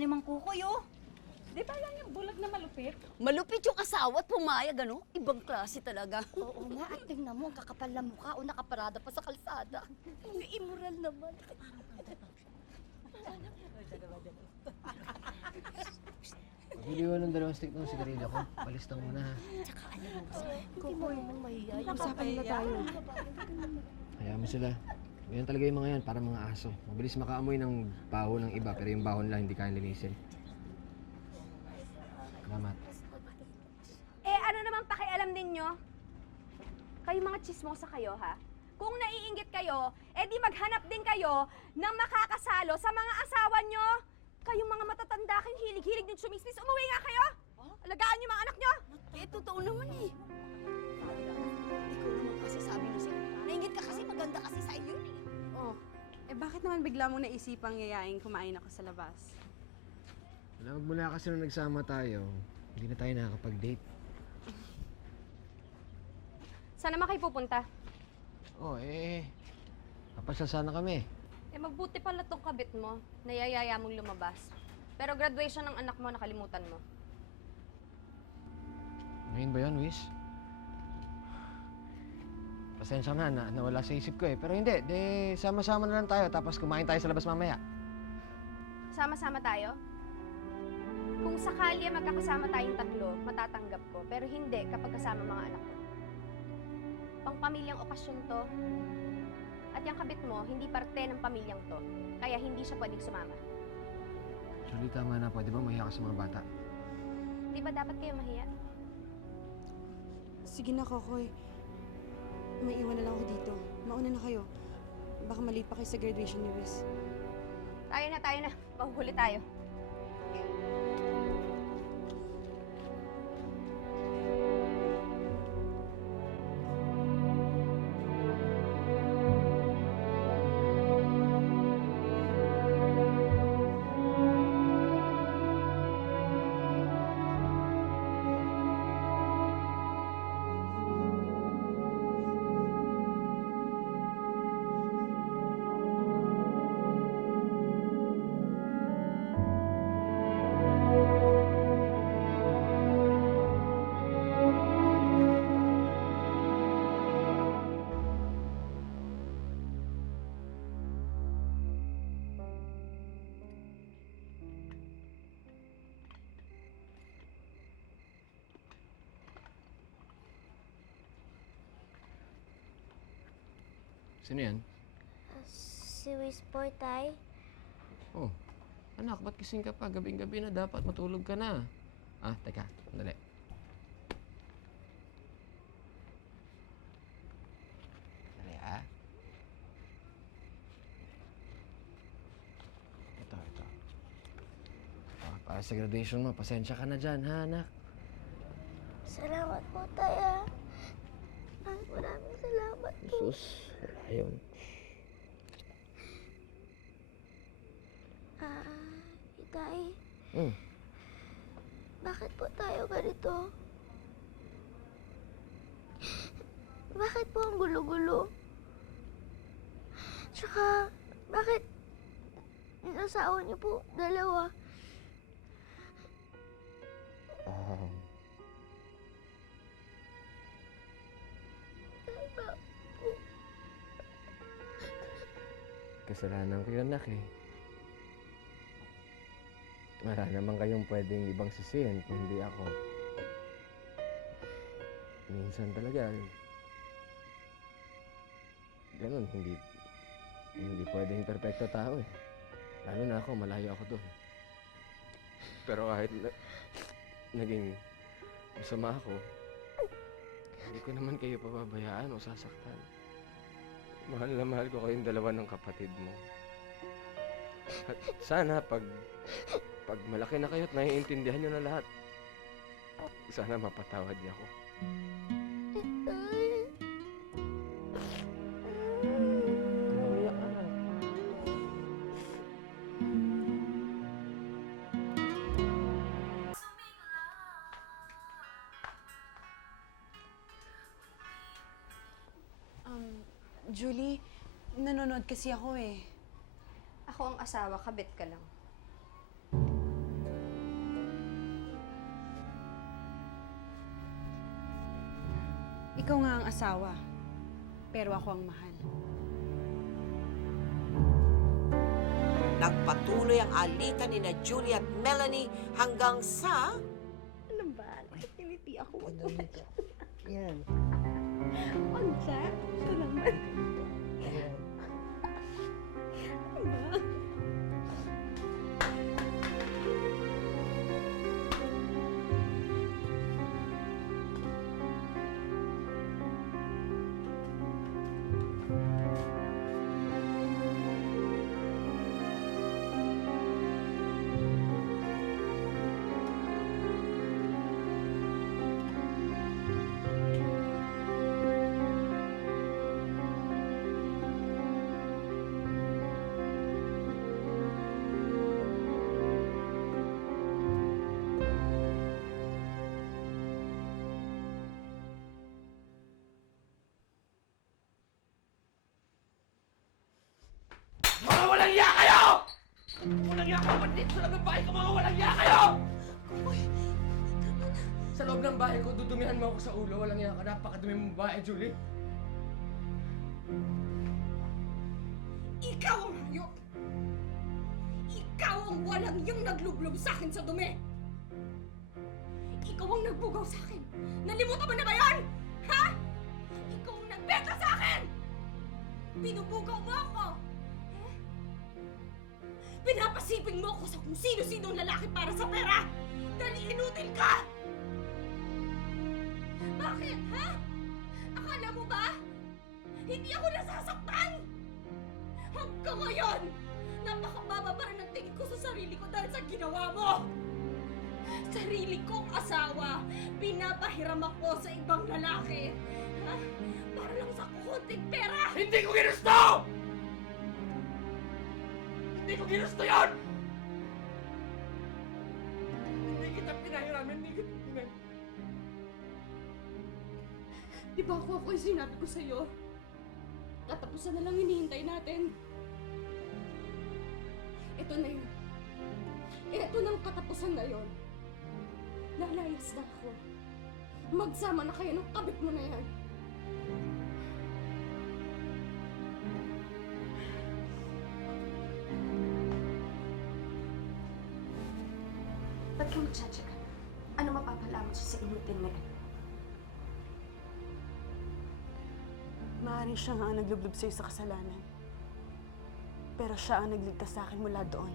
ni Mang Kukoy, oh. Di ba yan yung bulag na malupit? Malupit yung asawa at pumayag, ano? Ibang klase talaga. Oo nga, at tingnan mo, ang kakapal na mukha o nakaparada pa sa kalsada. Immoral naman. Pagiliwan ng dalawang stick ng sigarilyo ko. Palistang mo na ha. Tsaka alam mo, hindi mo naman mahiya. Usapan na tayo. Hayaan mo sila. Ganyan talaga yung mga yan, para mga aso. Mabilis makaamoy ng baho ng iba, pero yung baho nila hindi kayang linisin. Salamat. Eh, ano naman pakialam ninyo? Kayo mga chismosa kayo, ha? Kung naiinggit kayo, eh di maghanap din kayo ng makakasalo sa mga asawa nyo. Kayong mga matatanda kayong hilig-hilig din sumismis, umuwi nga kayo! Alagaan nyo mga anak nyo! Eh, totoo naman eh. Ikaw naman kasi sabi mo sa'yo. Nainggit ka kasi maganda kasi sa iyo eh. Oh, eh bakit naman bigla mo naisipang yayain kumain ako sa labas? Alam, magmula kasi nung nagsama tayo, hindi na tayo nakakapag-date. Saan naman kayo pupunta? Kapasal sana kami. Eh, mabuti pala tong kabit mo. Nayayaya mong lumabas. Pero graduation ng anak mo, nakalimutan mo. Ngayon ba yun, Wish? Pasensya na, nawala sa isip ko eh. Pero hindi, sama-sama na lang tayo tapos kumain tayo sa labas mamaya. Sama-sama tayo? Kung sakali magkakasama tayong tatlo, matatanggap ko. Pero hindi kapag kasama mga anak ko. Pangpamilyang okasyon to. At yung kabit mo, hindi parte ng pamilyang to. Kaya hindi siya pwedeng sumama. Actually, tama na. Pwede ba mahiya ka sa mga bata? Di ba dapat kayo mahiya? Sige na, Kokoy. May iwan na lang ako dito. Mauna na kayo. Baka malate pa kayo sa graduation ni Wiz. Tayo na. Mahuhuli tayo. Sino yan? Si Wiz po, tay. Oh, anak, ba't kising ka pa? Gabing-gabi na, dapat matulog ka na. Teka, sandali. Sandali, Ito. Para sa graduation mo, pasensya ka na dyan, ha, anak? Salamat po, tay. Maraming salamat po. Jesus, ayun. Itay, Hmm. bakit po tayo ganito? Bakit po ang gulo-gulo? Tsaka, bakit yung asawa niyo po, dalawa? Kasalanan ko yun, anak eh. Wala naman kayong pwedeng ibang sisihin kung hindi ako. Minsan talaga, ganun, hindi pwedeng perfecto tao eh. Lalo na ako, malayo ako doon. Pero kahit naging masama ako, hindi ko naman kayo pababayaan o sasaktan. Mahal na mahal ko kayong dalawa ng kapatid mo. At sana pag malaki na kayo at naiintindihan nyo na lahat, sana mapatawad niyo ako. Umiyak ka na. Julie, nanonood kasi ako eh. Ako ang asawa, kabit ka lang. Ikaw nga ang asawa, pero ako ang mahal. Nagpatuloy ang alitan ni na Julie at Melanie hanggang sa... Ano ba? Nakikiliti ako. Yan. Ang Jack? Ito naman. Ano ba? Mga walang iya kayo! Walang iya ka! Ba't dito sa loob ng bahay ko mga walang iya kayo? Sa loob ng bahay ko, dudumihan mo ako sa ulo. Walang iya ka. Napakadumi mong bahay, Julie. Ikaw ang hayop! Ikaw ang walang yung naglublob sa akin sa dumi! Ikaw ang nagbugaw sa akin! Nalimutan mo na ba yun? Ha? Ikaw ang nagbenta sa akin! Binubugaw mo ako! Eh? Pinapasiping mo ako sa kung sino-sinong lalaki para sa pera! Dahil inutil ka! Bakit, ha? Akala mo ba? Hindi ako nasasaktan! Hanggang ngayon, napakababa pa rin ang tingin ko sa sarili ko dahil sa ginawa mo! Sarili kong asawa, pinapahiram ako sa ibang lalaki. Ha? Para lang sa konting pera! Hindi ko ginusto! Hindi ko ginusto yun! Hindi kita pinahiramin, hindi kita pinahiramin. Di ba ako yung sinabi ko sa'yo? Katapusan na lang hinihintay natin. Ito na yun. Ito nang katapusan na yun. Nalayas na ako. Magsama na kayo ng kabit mo na yan. Ba't ka magtsatsaga? Ano mapapalaman siya sa inutil na yan? Maaaring siya nga ang naglublob sa'yo sa kasalanan. Pero siya ang nagligtas sa akin mula doon.